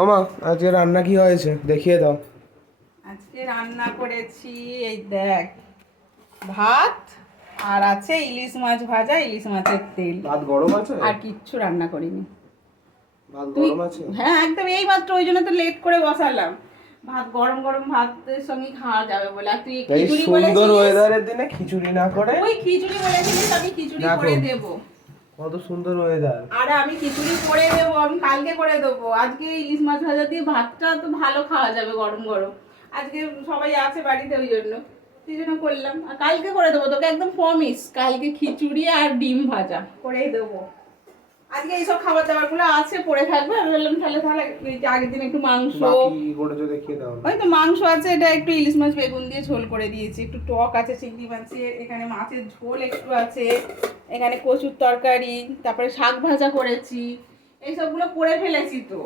আমা আজকে রান্না কি হয়েছে দেখিয়ে দাও। আজকে রান্না করেছি এই দেখ, ভাত আর আছে ইলিশ মাছ ভাজা, ইলিশ মাছের তেল। ভাত গরম আছে? আর কিচ্ছু রান্না করিনি। ভাত তুই? গরম আছে? হ্যাঁ একদম, এই মাত্র ওই জন্য তো লেট করে বসালাম। ভাত গরম গরম ভাতের সঙ্গে খাওয়া যাবে বলে। আর তুই এই খিচুড়ি সুন্দর বলেছিলিস। ওয়েদারের দিনে খিচুড়ি না করে? তুই খিচুড়ি বলেছিলিস, আমি খিচুড়ি দেখো করে দেবো। কত সুন্দর ওয়েদার। আরে আমি খিচুড়ি করে দেবো, আমি কালকে করে দেবো। আজকে ইলিশ মাছ ভাজা দিয়ে ভাতটা তো ভালো খাওয়া যাবে গরম গরম। আজকে সবাই আছে বাড়িতে, ওই জন্য করলাম। আর কালকে করে দেবো তোকে, একদম প্রমিস। কালকে খিচুড়ি আর ডিম ভাজা করেই দেবো। আজকে এইসব খাবার দাবার গুলো আছে, পড়ে থাকবে। আমি বললাম তাহলে তাহলে আগের দিন একটু মাংস, বাকি করেছো দেখিয়ে দাও। ওই তো মাংস আছে, এটা একটু ইলিশ মাছ বেগুন দিয়ে ঝোল করে দিয়েছি। একটু টক আছে চিংড়ি মাছের, এখানে মাছের ঝোল একটু আছে, এখানে কচুর তরকারি, তারপরে শাক ভাজা করেছি। এইসবগুলো করে ফেলেছি তো।